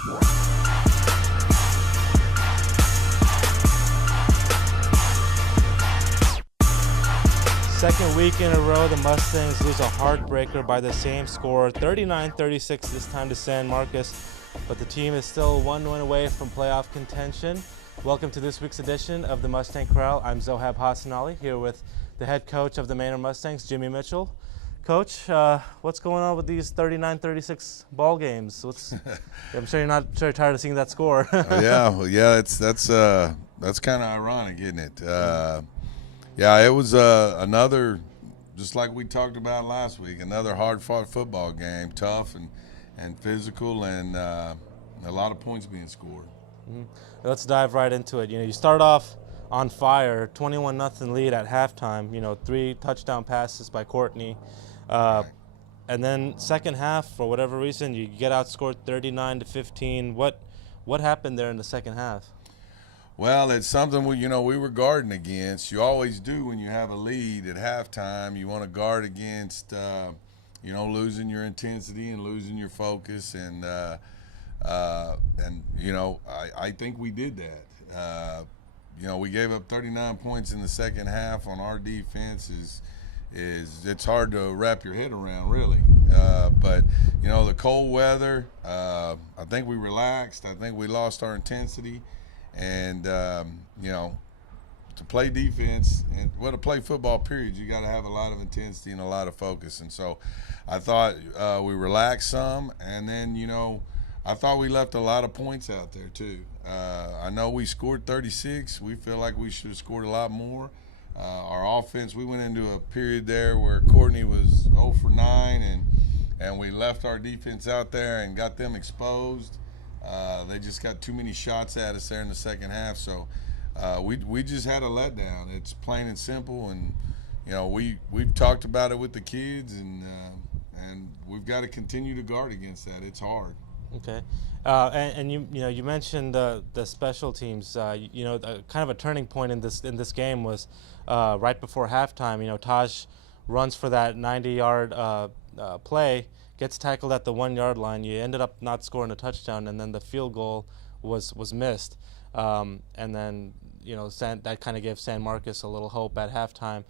Second week in a row, the Mustangs lose a heartbreaker by the same score, 39-36 this time to San Marcos, but the team is still one win away from playoff contention. Welcome to this week's edition of the Mustang Corral. I'm Zohab Hassanali here with the head coach of the Manor Mustangs, Jimmy Mitchell. Coach, what's going on with these 39-36 ball games? I'm sure you're not tired of seeing that score. That's kind of ironic, isn't it? Yeah, it was another, just like we talked about last week, another hard-fought football game, tough and physical, and a lot of points being scored. Mm-hmm. Let's dive right into it. You start off on fire, 21-0 lead at halftime. 3 touchdown passes by Courtney, Right. And then second half, for whatever reason, you get outscored 39-15. What happened there in the second half? Well, it's something we were guarding against. You always do when you have a lead at halftime. You want to guard against, losing your intensity and losing your focus, and I think we did that. We gave up 39 points in the second half on our defense. It's hard to wrap your head around, really. But the cold weather. I think we relaxed. I think we lost our intensity. And, to play defense and to play football, period, you got to have a lot of intensity and a lot of focus. And so I thought we relaxed some. And then, I thought we left a lot of points out there, too. I know we scored 36. We feel like we should have scored a lot more. Our offense, we went into a period there where Courtney was 0 for 9, and we left our defense out there and got them exposed. They just got too many shots at us there in the second half, so we just had a letdown. It's plain and simple, and we've talked about it with the kids, and we've got to continue to guard against that. It's hard. Okay, and you mentioned the special teams. Kind of a turning point in this game was right before halftime. Taj runs for that 90-yard play. Gets tackled at the 1-yard line. You ended up not scoring a touchdown, and then the field goal was missed. And then that kind of gave San Marcos a little hope at halftime.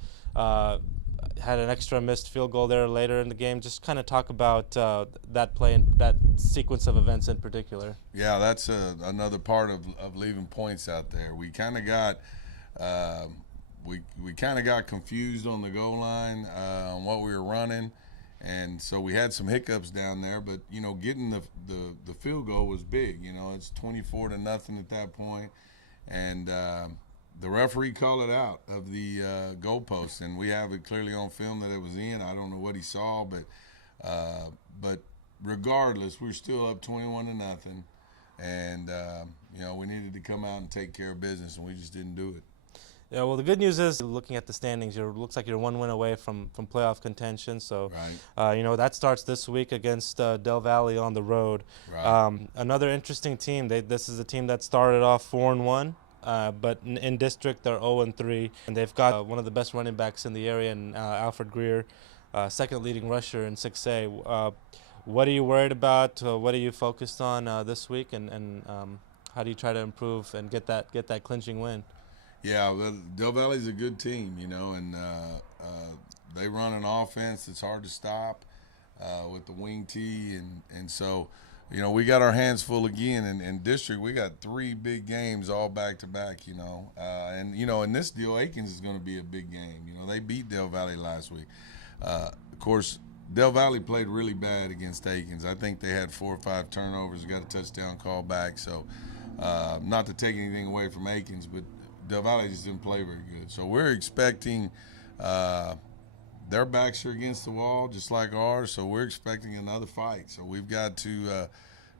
Had an extra missed field goal there later in the game. Just kind of talk about that play and that sequence of events in particular. Yeah, that's another part of leaving points out there. We kind of got we kind of got confused on the goal line on what we were running. And so we had some hiccups down there, but getting the field goal was big. It's 24-0 at that point, and the referee called it out of the goalpost, and we have it clearly on film that it was in. I don't know what he saw, but regardless, we're still up 21-0, and we needed to come out and take care of business, and we just didn't do it. Yeah, well, the good news is, looking at the standings, looks like you're 1 win away from playoff contention. So, right. That starts this week against Del Valle on the road. Right. Another interesting team. This is a team that started off 4-1, but in district they're 0-3, and they've got one of the best running backs in the area, in Alfred Greer, second leading rusher in 6A. What are you worried about? What are you focused on this week, and how do you try to improve and get that clinching win? Yeah, well, Del Valle's a good team, and they run an offense that's hard to stop with the wing tee, and so, we got our hands full again. In district, we got 3 big games all back-to-back, and, in this deal, Aikens is going to be a big game. They beat Del Valle last week. Of course, Del Valle played really bad against Aikens. I think they had 4 or 5 turnovers, got a touchdown call back, so not to take anything away from Aikens, but Del Valle just didn't play very good. So we're expecting their backs are against the wall just like ours, so we're expecting another fight. So we've got to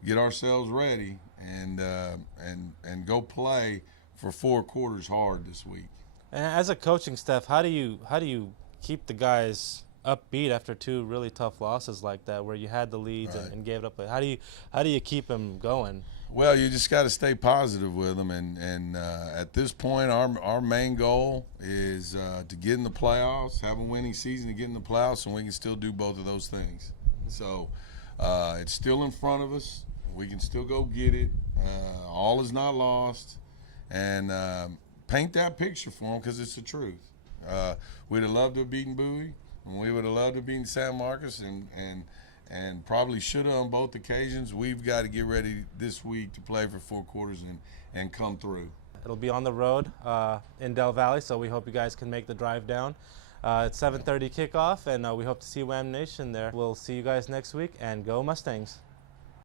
get ourselves ready and go play for 4 quarters hard this week. And as a coaching staff, how do you keep the guys upbeat after 2 really tough losses like that, where you had the leads Right. and gave it up? How do you keep them going? Well, you just got to stay positive with them, and at this point, our main goal is to get in the playoffs, have a winning season, to get in the playoffs, and we can still do both of those things. So it's still in front of us. We can still go get it. All is not lost, and paint that picture for them because it's the truth. We'd have loved to have beaten Bowie, and we would have loved to have beaten San Marcos, and probably should have on both occasions. We've got to get ready this week to play for 4 quarters and come through. It'll be on the road in Del Valle, so we hope you guys can make the drive down. It's 7:30 kickoff, and we hope to see WAMM Nation there. We'll see you guys next week, and go Mustangs.